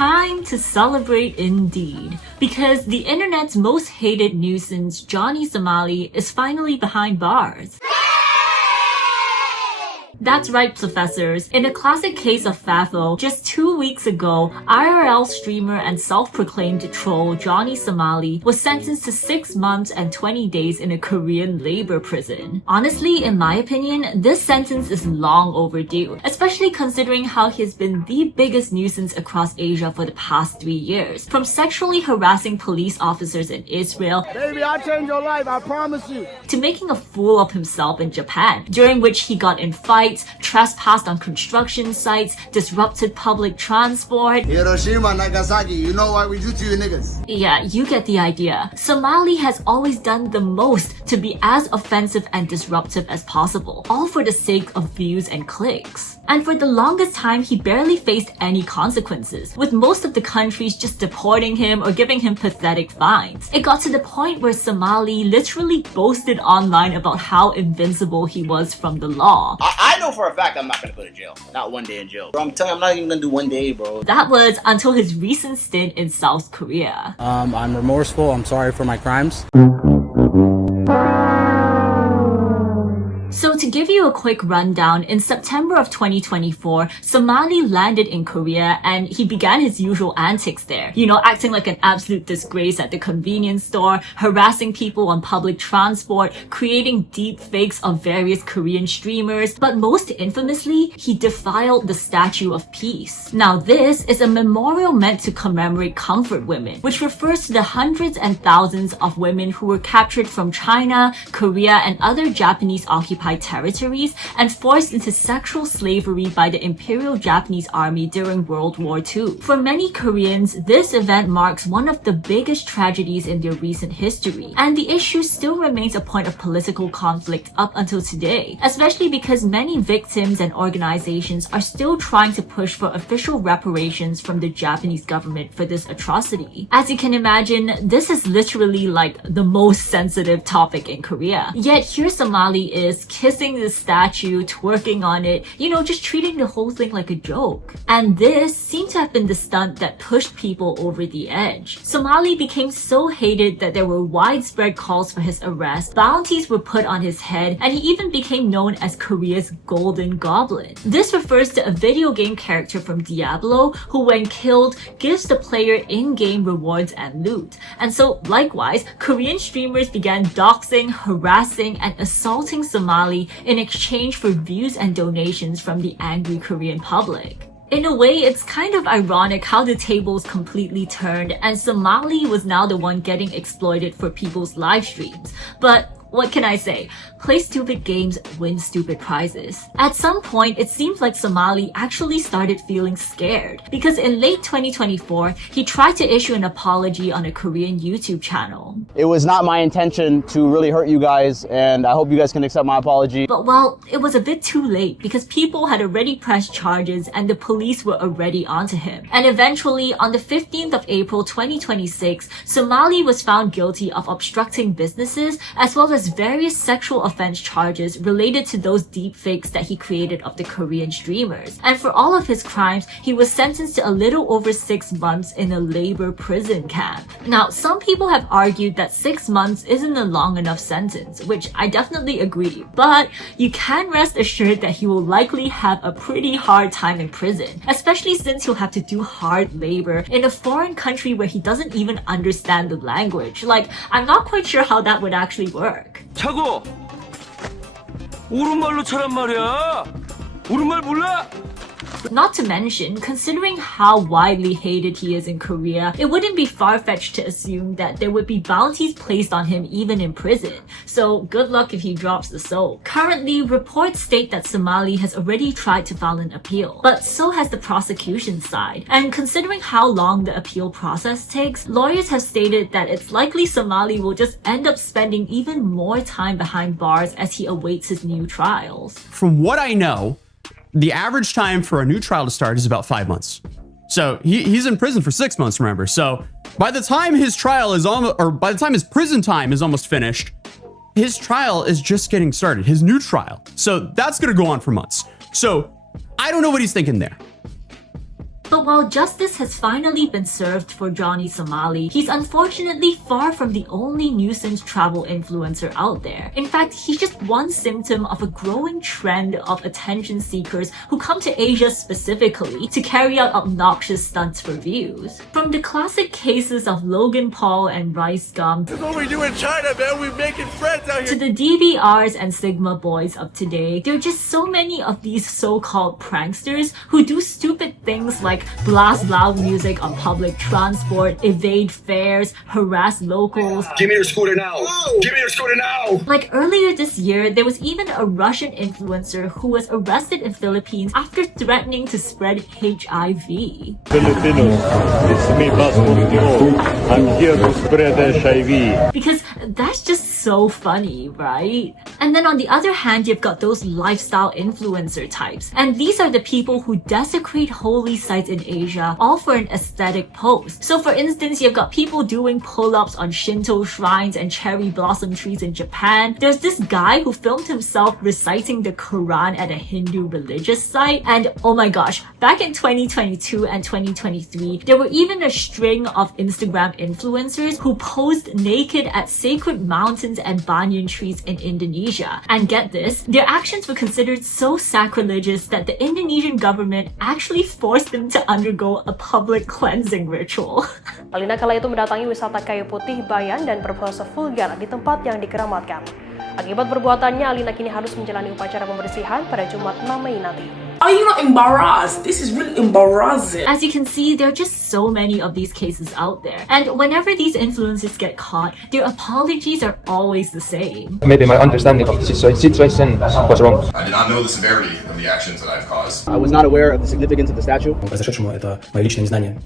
time to celebrate indeed, because the internet's most hated nuisance, Johnny Somali, is finally behind bars. That's right, Plofessors. In a classic case of FAFO, just 2 weeks ago, IRL streamer and self-proclaimed troll Johnny Somali was sentenced to 6 months and 20 days in a Korean labor prison. Honestly, in my opinion, this sentence is long overdue, especially considering how he has been the biggest nuisance across Asia for the past 3 years. From sexually harassing police officers in Israel, baby, I'll change your life, I promise you, to making a fool of himself in Japan, during which he got in fights, trespassed on construction sites, disrupted public transport. Hiroshima, Nagasaki, you know what we do to you niggas. Yeah, you get the idea. Somali has always done the most to be as offensive and disruptive as possible, all for the sake of views and clicks. And for the longest time, he barely faced any consequences, with most of the countries just deporting him or giving him pathetic fines. It got to the point where Somali literally boasted online about how invincible he was from the law. I know for a fact I'm not gonna go to jail. Not 1 day in jail. Bro, I'm telling you, I'm not even gonna do 1 day, bro. That was until his recent stint in South Korea. I'm remorseful. I'm sorry for my crimes. So to give you a quick rundown, in September of 2024, Somali landed in Korea and he began his usual antics there. You know, acting like an absolute disgrace at the convenience store, harassing people on public transport, creating deep fakes of various Korean streamers, but most infamously, he defiled the Statue of Peace. Now this is a memorial meant to commemorate comfort women, which refers to the hundreds and thousands of women who were captured from China, Korea, and other Japanese occupied territories and forced into sexual slavery by the Imperial Japanese Army during World War II. For many Koreans, this event marks one of the biggest tragedies in their recent history, and the issue still remains a point of political conflict up until today, especially because many victims and organizations are still trying to push for official reparations from the Japanese government for this atrocity. As you can imagine, this is literally like the most sensitive topic in Korea. Yet here Somali is kissing the statue, twerking on it, you know, just treating the whole thing like a joke. And this seemed to have been the stunt that pushed people over the edge. Somali became so hated that there were widespread calls for his arrest, bounties were put on his head, and he even became known as Korea's Golden Goblin. This refers to a video game character from Diablo who, when killed, gives the player in-game rewards and loot. And so, likewise, Korean streamers began doxing, harassing, and assaulting Somali in exchange for views and donations from the angry Korean public. In a way, it's kind of ironic how the tables completely turned and Somali was now the one getting exploited for people's live streams. But what can I say? Play stupid games, win stupid prizes. At some point, it seems like Somali actually started feeling scared because in late 2024, he tried to issue an apology on a Korean YouTube channel. It was not my intention to really hurt you guys, and I hope you guys can accept my apology. But well, it was a bit too late because people had already pressed charges and the police were already onto him. And eventually, on the 15th of April 2026, Somali was found guilty of obstructing businesses as well as various sexual offense charges related to those deepfakes that he created of the Korean streamers. And for all of his crimes, he was sentenced to a little over 6 months in a labor prison camp. Now, some people have argued that 6 months isn't a long enough sentence, which I definitely agree, but you can rest assured that he will likely have a pretty hard time in prison, especially since he'll have to do hard labor in a foreign country where he doesn't even understand the language. Like, I'm not quite sure how that would actually work. 차고 오른발로 차란 말이야. 오른발 몰라? Not to mention, considering how widely hated he is in Korea, it wouldn't be far-fetched to assume that there would be bounties placed on him even in prison. So good luck if he drops the soap. Currently, reports state that Somali has already tried to file an appeal, but so has the prosecution side. And considering how long the appeal process takes, lawyers have stated that it's likely Somali will just end up spending even more time behind bars as he awaits his new trials. From what I know, the average time for a new trial to start is about 5 months. So he's in prison for 6 months, remember? So by the time his trial is almost, or by the time his prison time is almost finished, his trial is just getting started, his new trial. So that's gonna go on for months. So I don't know what he's thinking there. But while justice has finally been served for Johnny Somali, he's unfortunately far from the only nuisance travel influencer out there. In fact, he's just one symptom of a growing trend of attention seekers who come to Asia specifically to carry out obnoxious stunts for views. From the classic cases of Logan Paul and Rice Gum, That's what we do in China, man. We're making friends out to here. the DVRs and Sigma boys of today, there are just so many of these so-called pranksters who do stupid things like blast loud music on public transport, evade fares, harass locals. Give me your scooter now. Give me your scooter now. Like earlier this year, there was even a Russian influencer who was arrested in Philippines after threatening to spread HIV. Filipinos, it's me, Basco. I'm here to spread HIV. Because that's just so funny, right? And then on the other hand, you've got those lifestyle influencer types. And these are the people who desecrate holy sites in Asia, all for an aesthetic post. So for instance, you've got people doing pull-ups on Shinto shrines and cherry blossom trees in Japan. There's this guy who filmed himself reciting the Quran at a Hindu religious site. And oh my gosh, back in 2022 and 2023, there were even a string of Instagram influencers who posed naked at sacred mountains and banyan trees in Indonesia. And get this, their actions were considered so sacrilegious that the Indonesian government actually forced them to undergo a public cleansing ritual. Alina kala itu mendatangi wisata kayu putih Bayan dan berbahasa vulgar di tempat yang dikeramatkan. Akibat perbuatannya, Alina kini harus menjalani upacara pembersihan pada Jumat 6 Mei nanti. Are you not embarrassed? This is really embarrassing. As you can see, there are just so many of these cases out there. And whenever these influencers get caught, their apologies are always the same. Maybe my understanding of the situation was wrong. I did not know the severity of the actions that I've caused. I was not aware of the significance of the statue. Произошедшему это мое личное незнание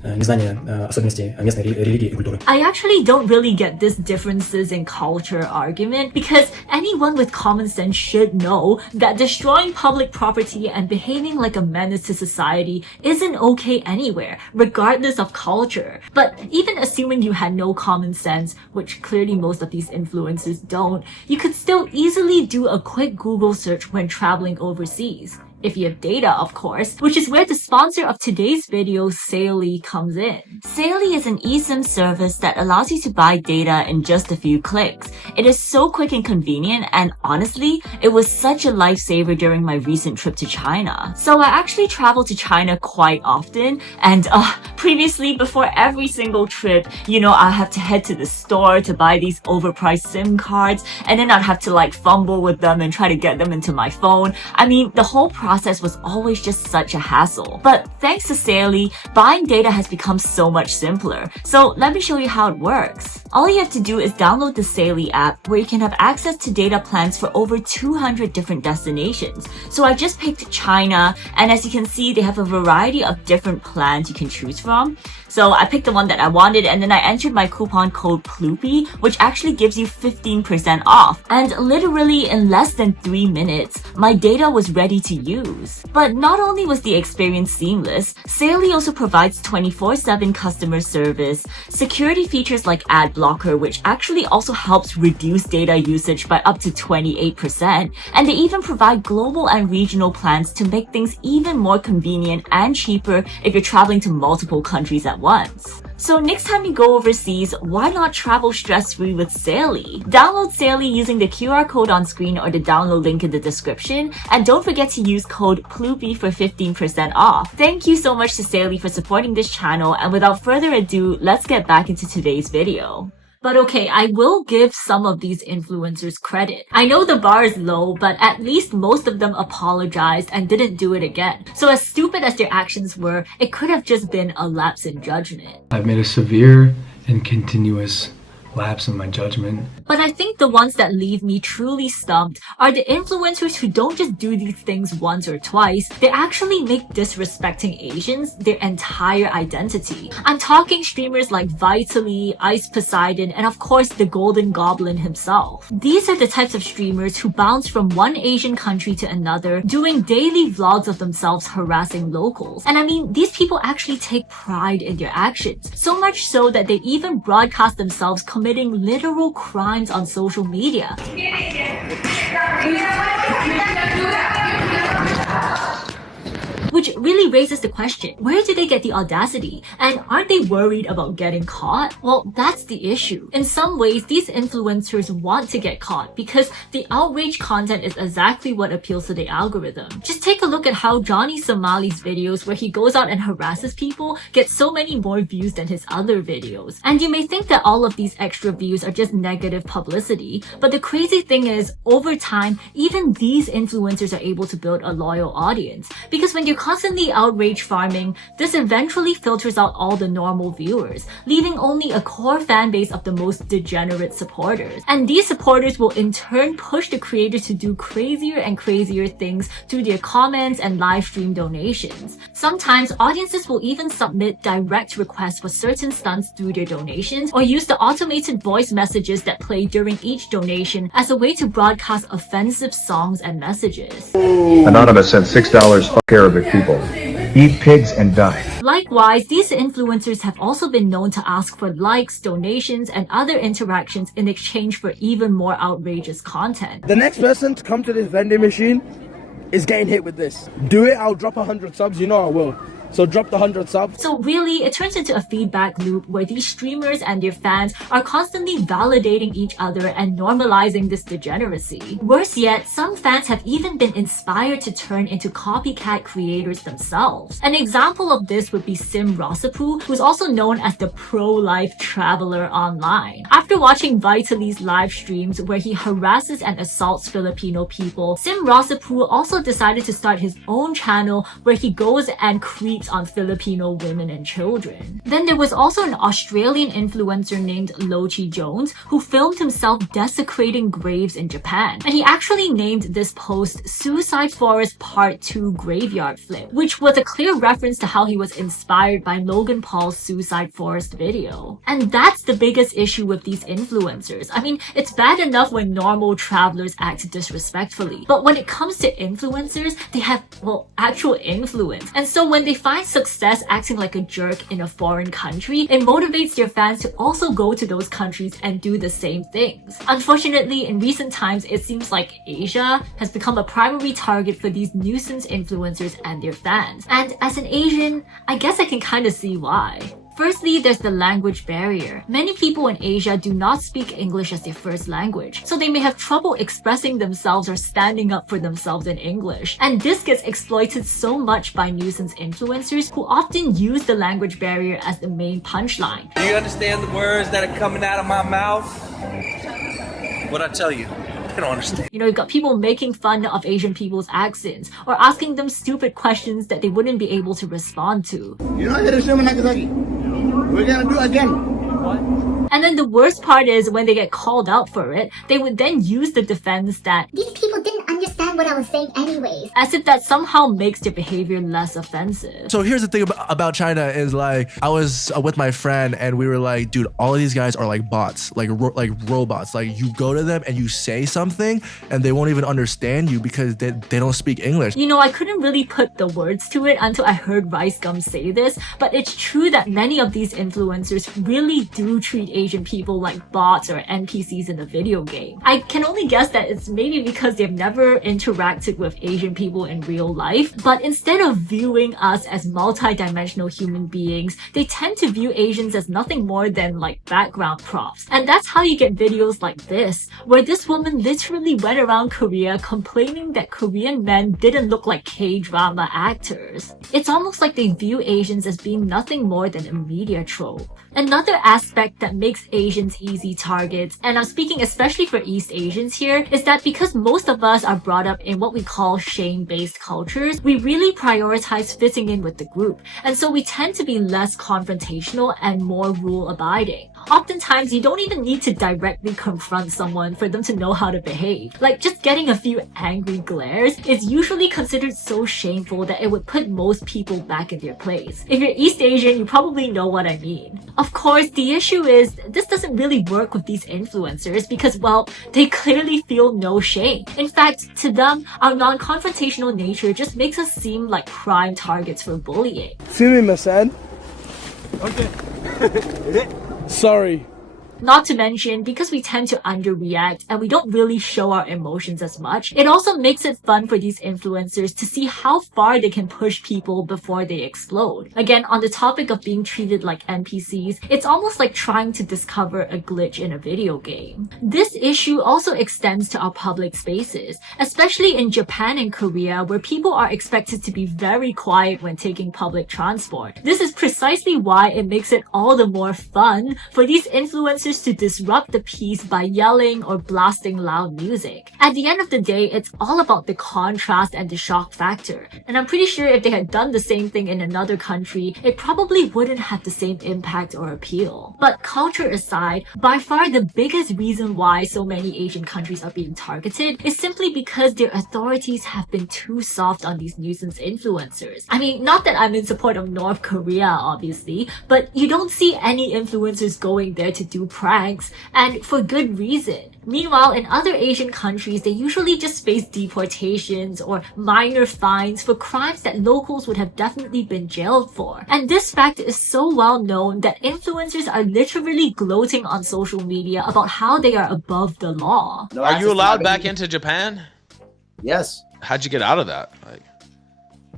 особенностей местной религии и культуры. I actually don't really get this differences in culture argument because anyone with common sense should know that destroying public property and behaving like a menace to society isn't okay anywhere, regardless of culture. But even assuming you had no common sense, which clearly most of these influencers don't, you could still easily do a quick Google search when traveling overseas. If you have data, of course, which is where the sponsor of today's video, Saily, comes in. Saily is an eSIM service that allows you to buy data in just a few clicks. It is so quick and convenient, and honestly, it was such a lifesaver during my recent trip to China. So I actually travel to China quite often, and previously, before every single trip, I have to head to the store to buy these overpriced SIM cards, and then I'd have to fumble with them and try to get them into my phone. I mean, the whole process was always just such a hassle. But thanks to Saily, buying data has become so much simpler. So let me show you how it works. All you have to do is download the Saily app where you can have access to data plans for over 200 different destinations. So I just picked China, and as you can see, they have a variety of different plans you can choose from. So I picked the one that I wanted, and then I entered my coupon code PLOOPY, which actually gives you 15% off. And literally in less than 3 minutes, my data was ready to use. But not only was the experience seamless, Saily also provides 24/7 customer service, security features like ad blocker, which actually also helps reduce data usage by up to 28%, and they even provide global and regional plans to make things even more convenient and cheaper if you're traveling to multiple countries at once. So next time you go overseas, why not travel stress-free with Saily? Download Saily using the QR code on screen or the download link in the description, and don't forget to use code PLOOPY for 15% off. Thank you so much to Saily for supporting this channel, and without further ado, let's get back into today's video. But okay, I will give some of these influencers credit. I know the bar is low, but at least most of them apologized and didn't do it again. So as stupid as their actions were, it could have just been a lapse in judgment. I've made a severe and continuous lapse in my judgment. But I think the ones that leave me truly stumped are the influencers who don't just do these things once or twice, they actually make disrespecting Asians their entire identity. I'm talking streamers like Vitally, Ice Poseidon, and of course the Golden Goblin himself. These are the types of streamers who bounce from one Asian country to another, doing daily vlogs of themselves harassing locals. And I mean, these people actually take pride in their actions, so much so that they even broadcast themselves committing literal crimes on social media. Which really raises the question, where do they get the audacity? And aren't they worried about getting caught? Well, that's the issue. In some ways, these influencers want to get caught because the outrage content is exactly what appeals to the algorithm. Just take a look at how Johnny Somali's videos where he goes out and harasses people get so many more views than his other videos. And you may think that all of these extra views are just negative publicity, but the crazy thing is, over time, even these influencers are able to build a loyal audience. Because when you're constantly outrage farming, this eventually filters out all the normal viewers, leaving only a core fan base of the most degenerate supporters. And these supporters will in turn push the creators to do crazier and crazier things through their comments and live stream donations. Sometimes audiences will even submit direct requests for certain stunts through their donations, or use the automated voice messages that play during each donation as a way to broadcast offensive songs and messages. Anonymous sent $6 fuck Arabic people. Eat pigs and die. Likewise, these influencers have also been known to ask for likes, donations, and other interactions in exchange for even more outrageous content. The next person to come to this vending machine is getting hit with this. Do it, I'll drop 100 subs, you know I will. So drop the 100 subs. So really, it turns into a feedback loop where these streamers and their fans are constantly validating each other and normalizing this degeneracy. Worse yet, some fans have even been inspired to turn into copycat creators themselves. An example of this would be Sim Rosapu, who's also known as the pro-life traveler online. After watching Vitali's live streams where he harasses and assaults Filipino people, Sim Rosapu also decided to start his own channel where he goes and creeps on Filipino women and children. Then there was also an Australian influencer named Lochi Jones who filmed himself desecrating graves in Japan. And he actually named this post Suicide Forest Part 2 Graveyard Flip, which was a clear reference to how he was inspired by Logan Paul's Suicide Forest video. And that's the biggest issue with these influencers. I mean, it's bad enough when normal travelers act disrespectfully, but when it comes to influencers, they have, well, actual influence. And so when they find success acting like a jerk in a foreign country, it motivates their fans to also go to those countries and do the same things. Unfortunately, in recent times, it seems like Asia has become a primary target for these nuisance influencers and their fans. And as an Asian, I guess I can kind of see why. Firstly, there's the language barrier. Many people in Asia do not speak English as their first language, so they may have trouble expressing themselves or standing up for themselves in English. And this gets exploited so much by nuisance influencers who often use the language barrier as the main punchline. Do you understand the words that are coming out of my mouth? What'd I tell you? I don't understand. You know, you've got people making fun of Asian people's accents or asking them stupid questions that they wouldn't be able to respond to. You know Hiroshima and Nagasaki? We're gonna do it again. What? And then the worst part is when they get called out for it, they would then use the defense that these people didn't understand what I was saying anyways. As if that somehow makes their behavior less offensive. So here's the thing about China is like, I was with my friend and we were like, dude, all of these guys are like bots, like robots. Like you go to them and you say something and they won't even understand you because they don't speak English. You know, I couldn't really put the words to it until I heard Rice Gum say this, but it's true that many of these influencers really do treat Asian people like bots or NPCs in a video game. I can only guess that it's maybe because they've never interacted with Asian people in real life, but instead of viewing us as multi-dimensional human beings, they tend to view Asians as nothing more than like background props. And that's how you get videos like this, where this woman literally went around Korea complaining that Korean men didn't look like K-drama actors. It's almost like they view Asians as being nothing more than a media trope. Another aspect that makes Asians easy targets, and I'm speaking especially for East Asians here, is that because most of us are brought up in what we call shame-based cultures, we really prioritize fitting in with the group, and so we tend to be less confrontational and more rule-abiding. Oftentimes, you don't even need to directly confront someone for them to know how to behave. Like, just getting a few angry glares is usually considered so shameful that it would put most people back in their place. If you're East Asian, you probably know what I mean. Of course, the issue is this doesn't really work with these influencers because, well, they clearly feel no shame. In fact, to them, our non-confrontational nature just makes us seem like prime targets for bullying. See me, my son? Okay. Sorry. Not to mention, because we tend to underreact and we don't really show our emotions as much, it also makes it fun for these influencers to see how far they can push people before they explode. Again, on the topic of being treated like NPCs, it's almost like trying to discover a glitch in a video game. This issue also extends to our public spaces, especially in Japan and Korea, where people are expected to be very quiet when taking public transport. This is precisely why it makes it all the more fun for these influencers to disrupt the peace by yelling or blasting loud music. At the end of the day, it's all about the contrast and the shock factor. And I'm pretty sure if they had done the same thing in another country, it probably wouldn't have the same impact or appeal. But culture aside, by far the biggest reason why so many Asian countries are being targeted is simply because their authorities have been too soft on these nuisance influencers. I mean, not that I'm in support of North Korea, obviously, but you don't see any influencers going there to do pranks, and for good reason. Meanwhile, in other Asian countries, they usually just face deportations or minor fines for crimes that locals would have definitely been jailed for. And this fact is so well known that influencers are literally gloating on social media about how they are above the law. Are you allowed back into Japan? Yes. How'd you get out of that?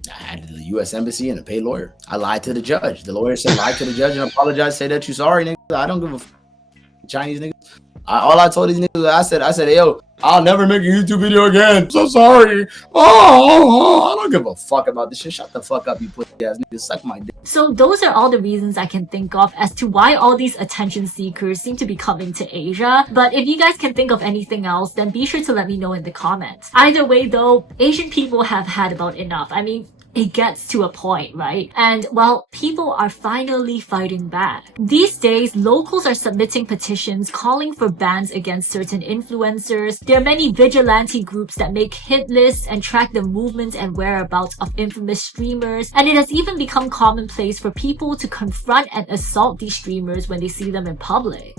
I had to the U.S. Embassy and a paid lawyer. I lied to the judge. The lawyer said lie to the judge and apologize, say that you're sorry, nigga. I don't give a Chinese niggas. All I told these niggas, I said, yo, I'll never make a YouTube video again. I'm so sorry. I don't give a fuck about this shit. Shut the fuck up, you pussy ass niggas. Suck my dick. So those are all the reasons I can think of as to why all these attention seekers seem to be coming to Asia. But if you guys can think of anything else, then be sure to let me know in the comments. Either way though, Asian people have had about enough. I mean, it gets to a point, right? And, well, people are finally fighting back. These days, locals are submitting petitions calling for bans against certain influencers. There are many vigilante groups that make hit lists and track the movements and whereabouts of infamous streamers. And it has even become commonplace for people to confront and assault these streamers when they see them in public.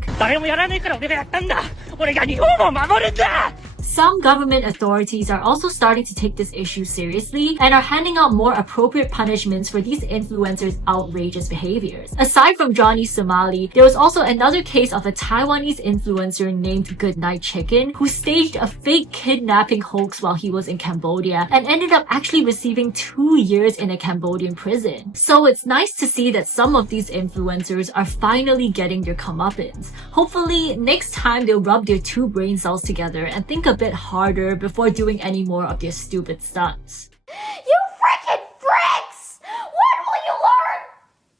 Some government authorities are also starting to take this issue seriously and are handing out more appropriate punishments for these influencers' outrageous behaviors. Aside from Johnny Somali, there was also another case of a Taiwanese influencer named Goodnight Chicken who staged a fake kidnapping hoax while he was in Cambodia and ended up actually receiving 2 years in a Cambodian prison. So it's nice to see that some of these influencers are finally getting their comeuppance. Hopefully, next time they'll rub their two brain cells together and think a bit harder before doing any more of their stupid stunts. You freaking pricks! What will you learn?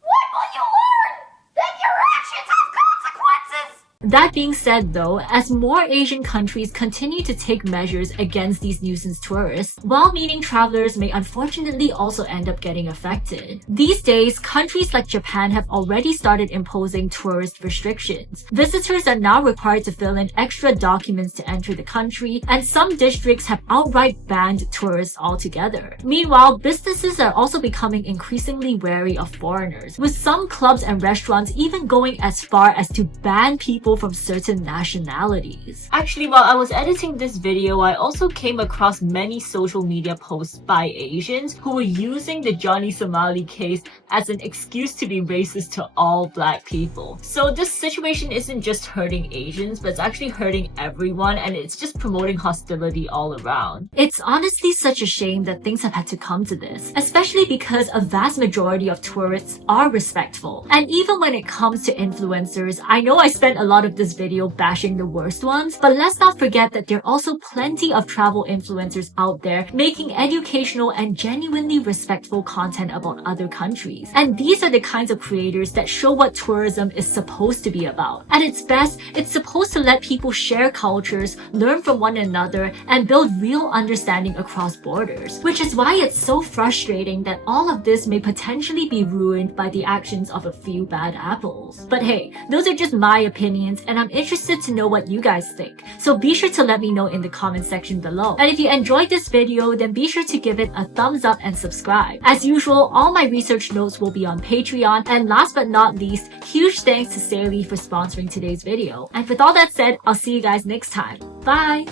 What will you learn? That your actions have consequences! That being said though, as more Asian countries continue to take measures against these nuisance tourists, well-meaning travelers may unfortunately also end up getting affected. These days, countries like Japan have already started imposing tourist restrictions. Visitors are now required to fill in extra documents to enter the country, and some districts have outright banned tourists altogether. Meanwhile, businesses are also becoming increasingly wary of foreigners, with some clubs and restaurants even going as far as to ban people from certain nationalities. Actually, while I was editing this video, I also came across many social media posts by Asians who were using the Johnny Somali case as an excuse to be racist to all black people. So this situation isn't just hurting Asians, but it's actually hurting everyone, and it's just promoting hostility all around. It's honestly such a shame that things have had to come to this, especially because a vast majority of tourists are respectful. And even when it comes to influencers, I know I spent a lot of this video bashing the worst ones, but let's not forget that there are also plenty of travel influencers out there making educational and genuinely respectful content about other countries. And these are the kinds of creators that show what tourism is supposed to be about. At its best, it's supposed to let people share cultures, learn from one another, and build real understanding across borders. Which is why it's so frustrating that all of this may potentially be ruined by the actions of a few bad apples. But hey, those are just my opinions, and I'm interested to know what you guys think. So be sure to let me know in the comment section below. And if you enjoyed this video, then be sure to give it a thumbs up and subscribe. As usual, all my research notes will be on Patreon. And last but not least, huge thanks to Saley for sponsoring today's video. And with all that said, I'll see you guys next time. Bye!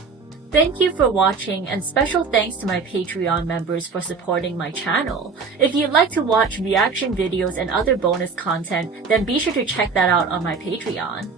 Thank you for watching, and special thanks to my Patreon members for supporting my channel. If you'd like to watch reaction videos and other bonus content, then be sure to check that out on my Patreon.